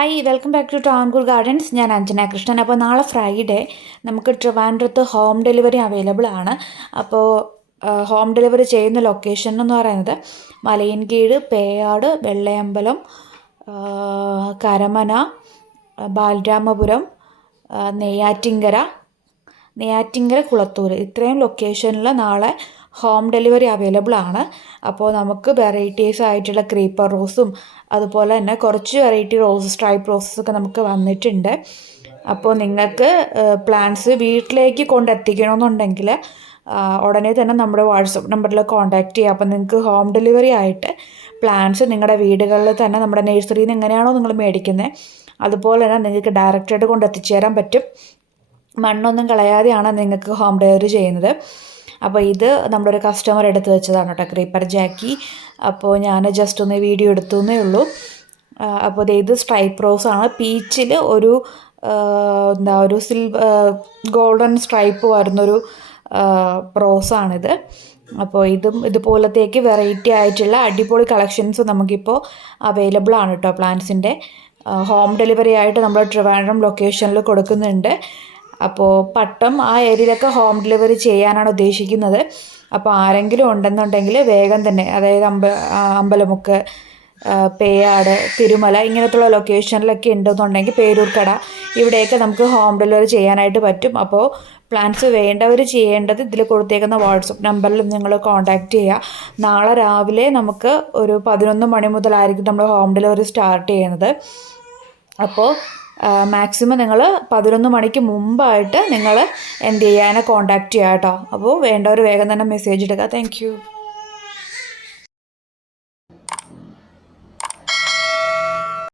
Hi welcome back to Travancore gardens. ഞാൻ അഞ്ജന കൃഷ്ണൻ. അപ്പോൾ നാളെ ഫ്രൈഡേ നമുക്ക് ട്രിവാൻഡ്രത്ത് ഹോം ഡെലിവറി അവൈലബിൾ ആണ്. അപ്പോൾ ഹോം ഡെലിവറി ചെയ്യുന്ന ലൊക്കേഷൻ എന്ന് പറയുന്നത് മലയൻകീഴ്, പേയാട്, വെള്ളയമ്പലം, കരമന, ബാലരാമപുരം, നെയ്യാറ്റിങ്കര, കുളത്തൂർ, ഇത്രയും ലൊക്കേഷനിൽ നാളെ ഹോം ഡെലിവറി അവൈലബിൾ ആണ്. അപ്പോൾ നമുക്ക് വെറൈറ്റീസ് ആയിട്ടുള്ള ക്രീപ്പർ റോസും അതുപോലെ തന്നെ കുറച്ച് വെറൈറ്റി റോസ്, സ്ട്രൈപ്പ് റോസസൊക്കെ നമുക്ക് വന്നിട്ടുണ്ട്. അപ്പോൾ നിങ്ങൾക്ക് പ്ലാന്റ്സ് വീട്ടിലേക്ക് കൊണ്ടെത്തിക്കണമെന്നുണ്ടെങ്കിൽ ഉടനെ തന്നെ നമ്മുടെ വാട്സപ്പ് നമ്പറിൽ കോൺടാക്റ്റ് ചെയ്യുക. അപ്പോൾ നിങ്ങൾക്ക് ഹോം ഡെലിവറി ആയിട്ട് പ്ലാന്റ്സ് നിങ്ങളുടെ വീടുകളിൽ തന്നെ നമ്മുടെ നഴ്സറിയിൽ നിന്ന് എങ്ങനെയാണോ നിങ്ങൾ മേടിക്കുന്നത് അതുപോലെ തന്നെ നിങ്ങൾക്ക് ഡയറക്റ്റായിട്ട് കൊണ്ടെത്തിച്ചു തരാൻ പറ്റും. മണ്ണൊന്നും കളയാതെയാണ് നിങ്ങൾക്ക് ഹോം ഡെലിവറി ചെയ്യുന്നത്. അപ്പോൾ ഇത് നമ്മുടെ ഒരു കസ്റ്റമർ എടുത്ത് വെച്ചതാണ് കേട്ടോ, ക്രീപ്പർ ജാക്കി. അപ്പോൾ ഞാൻ ജസ്റ്റ് ഒന്ന് വീഡിയോ എടുത്തുവെന്നേ ഉള്ളൂ. അപ്പോൾ ഇത് സ്ട്രൈപ്പ് റോസാണ്. പീച്ചിൽ ഒരു ഒരു ഗോൾഡൻ സ്ട്രൈപ്പ് വരുന്നൊരു റോസാണിത്. അപ്പോൾ ഇതുപോലത്തേക്ക് വെറൈറ്റി ആയിട്ടുള്ള അടിപൊളി കളക്ഷൻസ് നമുക്കിപ്പോൾ അവൈലബിൾ ആണ് കേട്ടോ. പ്ലാന്റ്സിൻ്റെ ഹോം ഡെലിവറി ആയിട്ട് നമ്മൾ ട്രിവാൻഡ്രം ലൊക്കേഷനിൽ കൊടുക്കുന്നുണ്ട്. അപ്പോൾ പട്ടം ആ ഏരിയയിലൊക്കെ ഹോം ഡെലിവറി ചെയ്യാനാണ് ഉദ്ദേശിക്കുന്നത്. അപ്പോൾ ആരെങ്കിലും ഉണ്ടെന്നുണ്ടെങ്കിൽ വേഗം തന്നെ, അതായത് അമ്പലമുക്ക്, പേയാട്, തിരുമല ഇങ്ങനത്തുള്ള ലൊക്കേഷനിലൊക്കെ ഉണ്ടെന്നുണ്ടെങ്കിൽ പേരൂർക്കട ഇവിടെയൊക്കെ നമുക്ക് ഹോം ഡെലിവറി ചെയ്യാനായിട്ട് പറ്റും. അപ്പോൾ പ്ലാൻസ് വേണ്ടവർ ചെയ്യേണ്ടത് ഇതിൽ കൊടുത്തേക്കുന്ന വാട്സപ്പ് നമ്പറിൽ നിങ്ങൾ കോൺടാക്റ്റ് ചെയ്യുക. നാളെ രാവിലെ നമുക്ക് ഒരു 11 മണി മുതലായിരിക്കും നമ്മൾ ഹോം ഡെലിവറി സ്റ്റാർട്ട് ചെയ്യുന്നത്. അപ്പോൾ മാക്സിമം നിങ്ങൾ 11 മണിക്ക് മുമ്പായിട്ട് നിങ്ങൾ എന്ത് ചെയ്യാനെ കോൺടാക്റ്റ് ചെയ്യുക കേട്ടോ. അപ്പോൾ വേണ്ടവർ വേഗം തന്നെ മെസ്സേജ് ഇടുക. താങ്ക്